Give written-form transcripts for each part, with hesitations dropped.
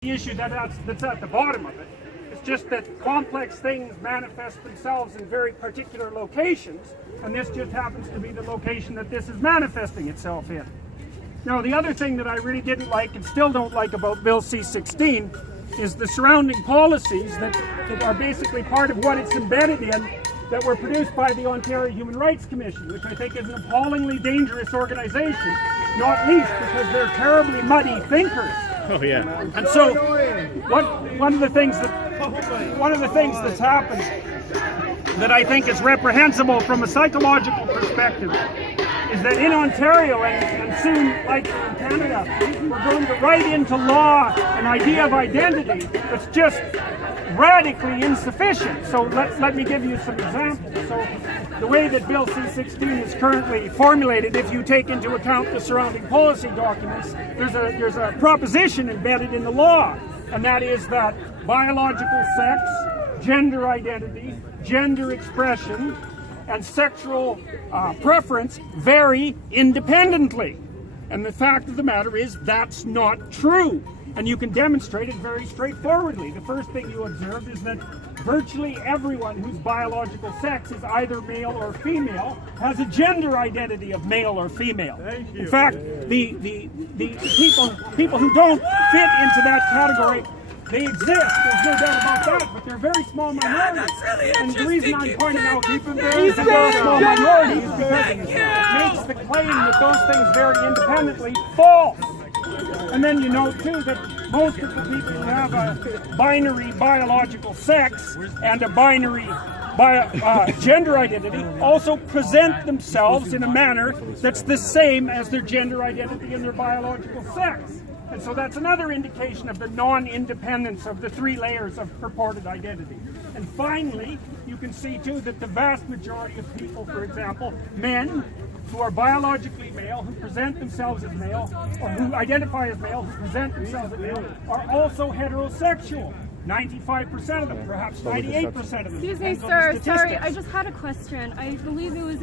the issue that's at the bottom of it. It's just that complex things manifest themselves in very particular locations, and this just happens to be the location that this is manifesting itself in. Now, the other thing that I really didn't like and still don't like about Bill C-16 is the surrounding policies that are basically part of what it's embedded in, that were produced by the Ontario Human Rights Commission, which I think is an appallingly dangerous organization, not least because they're terribly muddy thinkers. Oh yeah. And so, one of the things that's happened that I think is reprehensible from a psychological perspective is that in Ontario and soon, like in Canada, we're going to write into law an idea of identity that's just radically insufficient. So let me give you some examples. So the way that Bill C-16 is currently formulated, if you take into account the surrounding policy documents, there's a proposition embedded in the law, and that is that biological sex, gender identity, gender expression, and sexual preference vary independently. And the fact of the matter is that's not true. And you can demonstrate it very straightforwardly. The first thing you observe is that virtually everyone whose biological sex is either male or female has a gender identity of male or female. In fact, the people who don't fit into that category, they exist, there's no doubt about that, but they're a very small minority. And the reason I'm pointing out these are very small minorities is because it makes the claim that those things vary independently false. And then you note too that most of the people who have a binary biological sex and a binary gender identity also present themselves in a manner that's the same as their gender identity and their biological sex. And so that's another indication of the non-independence of the three layers of purported identity. And finally, you can see too that the vast majority of people, for example, men who are biologically male, who present themselves as male, or who identify as male, who present themselves as male, are also heterosexual. 95% of them, perhaps 98% of them. Excuse me, sir. Sorry, I just had a question. I believe it was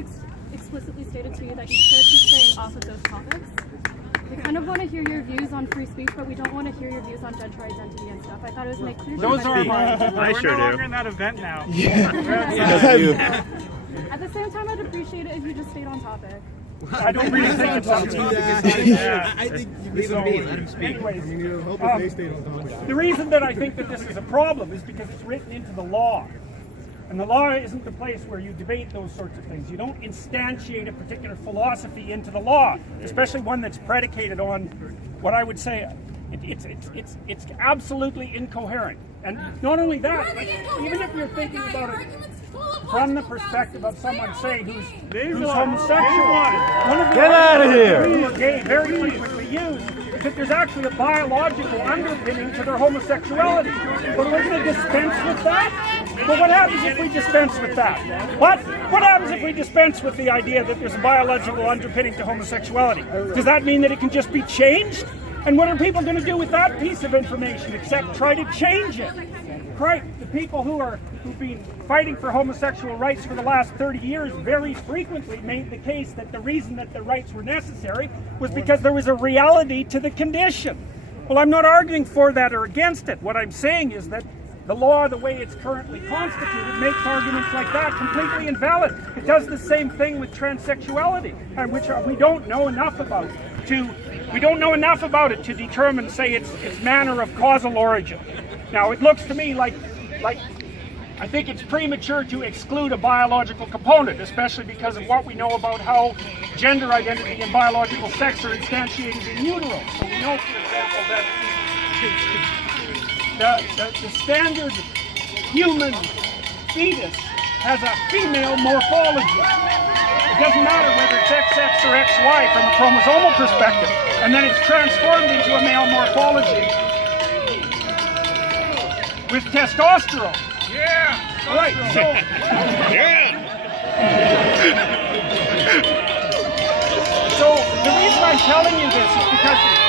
explicitly stated to you that you should be staying off of those topics. We kind of want to hear your views on free speech, but we don't want to hear your views on gender identity and stuff. I thought it was made clear. Those are mine. I sure do. We're no longer in that event now. Yeah. At the same time, I'd appreciate it if you just stayed on topic. I don't really think it's up to I think you leave him be. Let him speak. Anyways, I mean, you hope that they stayed on topic. the reason that I think that this is a problem is because it's written into the law. And the law isn't the place where you debate those sorts of things. You don't instantiate a particular philosophy into the law, especially one that's predicated on what I would say it's absolutely incoherent. And not only that, like, even if you're thinking about it from the perspective of someone, say, who's homosexual, one of the Get out of here! who are gay very frequently used is that there's actually a biological underpinning to their homosexuality. But we're going to dispense with that? But what happens if we dispense with that? What happens if we dispense with the idea that there's a biological underpinning to homosexuality? Does that mean that it can just be changed? And what are people going to do with that piece of information except try to change it? Right, the people who've been fighting for homosexual rights for the last 30 years very frequently made the case that the reason that the rights were necessary was because there was a reality to the condition. Well, I'm not arguing for that or against it. What I'm saying is that the law, the way it's currently constituted, makes arguments like that completely invalid. It does the same thing with transsexuality, and which we don't know enough about to determine, say, its manner of causal origin. Now, it looks to me like I think it's premature to exclude a biological component, especially because of what we know about how gender identity and biological sex are instantiated in utero. So we know, for example, that the standard human fetus has a female morphology. It doesn't matter whether it's XX or XY from a chromosomal perspective. And then it's transformed into a male morphology with testosterone. Yeah! Right, so... Yeah. So the reason I'm telling you this is because